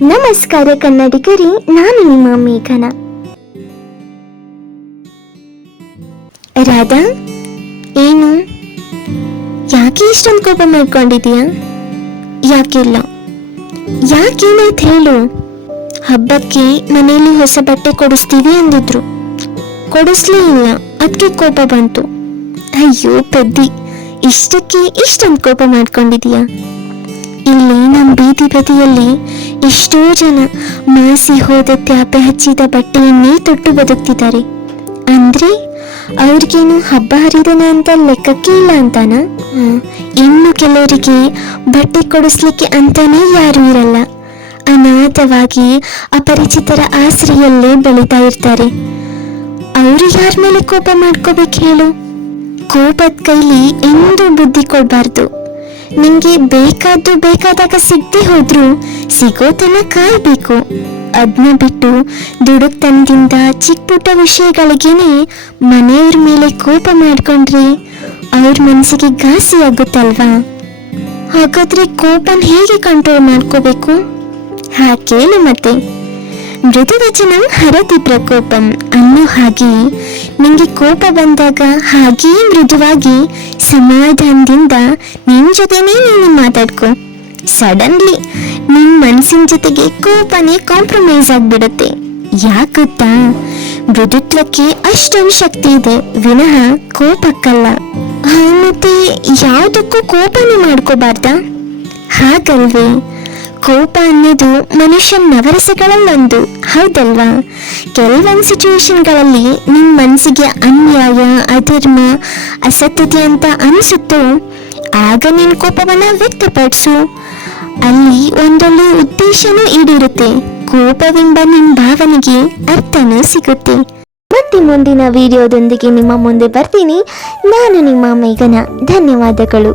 ನಮಸ್ಕಾರ ಕನ್ನಡಿಗರೇ, ನಾನು ನಿಮ್ಮ ಮೇಘನ. ರಾಧಾ, ಏನು ಯಾಕೆ ಇಷ್ಟೊಂದು ಕೋಪ ಮಾಡ್ಕೊಂಡಿದೀಯ? ಯಾಕಿಲ್ಲ, ಯಾಕೇನಾಯ್ತು ಹೇಳು. ಹಬ್ಬಕ್ಕೆ ಮನೆಯಲ್ಲಿ ಹೊಸ ಬಟ್ಟೆ ಕೊಡಿಸ್ತೀವಿ ಅಂದಿದ್ರು, ಕೊಡಿಸ್ಲೇ ಇಲ್ಲ, ಅದಕ್ಕೆ ಕೋಪ ಬಂತು. ಅಯ್ಯೋ ಪೆದ್ದಿ, ಇಷ್ಟಕ್ಕೆ ಇಷ್ಟೊಂದು ಕೋಪ ಮಾಡ್ಕೊಂಡಿದೀಯ? ಇಲ್ಲಿ ನಮ್ಮ ಬೀದಿ ಬದಿಯಲ್ಲಿ ಎಷ್ಟೋ ಜನ ಮಾಸಿ ಹೋದ ತ್ಯಾಪೆ ಹಚ್ಚಿದ ಬಟ್ಟೆಯನ್ನೇ ತೊಟ್ಟು ಬದುಕ್ತಿದ್ದಾರೆ. ಅಂದ್ರೆ ಅವ್ರಿಗೇನು ಹಬ್ಬ ಹರಿದನ ಅಂತ ಲೆಕ್ಕಕ್ಕೆ ಇಲ್ಲ ಅಂತಾನ? ಇನ್ನು ಕೆಲವರಿಗೆ ಬಟ್ಟೆ ಕೊಡಿಸ್ಲಿಕ್ಕೆ ಅಂತಾನೆ ಯಾರು ಇರಲ್ಲ. ಅನಾಥವಾಗಿ ಅಪರಿಚಿತರ ಆಶ್ರಯಲ್ಲೇ ಬೆಳೀತಾ ಇರ್ತಾರೆ. ಅವರು ಯಾರ ಮೇಲೆ ಕೋಪ ಮಾಡ್ಕೋಬೇಕು ಹೇಳು? ಕೋಪದ ಕೈಲಿ ಎಂದೂ ಬುದ್ಧಿ ಕೊಡ್ಬಾರ್ದು. ನಿಂಗೆ ಬೇಕಾದಾಗ ಸಿಗದೆ ಹೋದ್ರು ಸಿಗೋ ತನಕ ಕಾಯ್ಬೇಕು. ಅದನ್ನ ಬಿಟ್ಟು ದುಡುಕ್ತನದಿಂದ ಚಿಕ್ಕ ಪುಟ್ಟ ವಿಷಯಗಳಿಗೇನೆ ಮನೆಯವ್ರ ಮೇಲೆ ಕೋಪ ಮಾಡ್ಕೊಂಡ್ರೆ ಅವ್ರ ಮನಸ್ಸಿಗೆ ಘಾಸಿ ಆಗುತ್ತಲ್ವಾ? ಹಾಗಾದ್ರೆ ಕೋಪನ ಹೇಗೆ ಕಂಟ್ರೋಲ್ ಮಾಡ್ಕೋಬೇಕು? ಕೇಳು ಮತ್ತೆ. ಮೃದುವಚನಂ ಹರತಿ ಪ್ರಕೋಪಂ ಅನ್ನೋ ಹಾಗೆ ನಿಂಗೆ ಕೋಪ ಬಂದಾಗ ಹಾಗೇ ಮೃದುವಾಗಿ ಸಮಾಧಾನದಿಂದ ನಿನ್ ಜೊತೆನೇ ನೀನು ಮಾತಾಡ್ಕೊ. ಸಡನ್ಲಿ ನಿನ್ ಮನಸ್ಸಿನ ಜೊತೆಗೆ ಕೋಪನೇ ಕಾಂಪ್ರಮೈಸ್ ಆಗ್ಬಿಡುತ್ತೆ. ಯಾಕೆ ಗೊತ್ತಾ? ಮೃದುತ್ವಕ್ಕೆ ಅಷ್ಟೊಂದು ಶಕ್ತಿ ಇದೆ ವಿನಃ ಕೋಪಕ್ಕಲ್ಲ. ಮತ್ತೆ ಯಾವುದಕ್ಕೂ ಕೋಪನೇ ಮಾಡ್ಕೋಬಾರ್ದ? ಹಾಗಲ್ವೇ? ಕೋಪ ಅನ್ನೋದು ಮನುಷ್ಯನ ನವರಸಗಳಲ್ಲೊಂದು, ಹೌದಲ್ವಾ? ಕೆಲವೊಂದು ಸಿಚುವೇಶನ್ಗಳಲ್ಲಿ ನಿನ್ನ ಮನಸ್ಸಿಗೆ ಅನ್ಯಾಯ, ಅಧರ್ಮ, ಅಸತ್ಯತೆ ಅಂತ ಅನಿಸುತ್ತೋ ಆಗ ನಿನ್ನ ಕೋಪವನ್ನ ವ್ಯಕ್ತಪಡಿಸು. ಅಲ್ಲಿ ಒಂದೊಳ್ಳೆ ಉದ್ದೇಶನೂ ಈಡೇರುತ್ತೆ. ಕೋಪವೆಂಬ ನಿನ್ನ ಭಾವನೆಗೆ ಅರ್ಥನೂ ಸಿಗುತ್ತೆ. ಮತ್ತೆ ಮುಂದಿನ ವಿಡಿಯೋದೊಂದಿಗೆ ನಿಮ್ಮ ಮುಂದೆ ಬರ್ತೀನಿ. ನಾನು ನಿಮ್ಮ ಮೇಘನ. ಧನ್ಯವಾದಗಳು.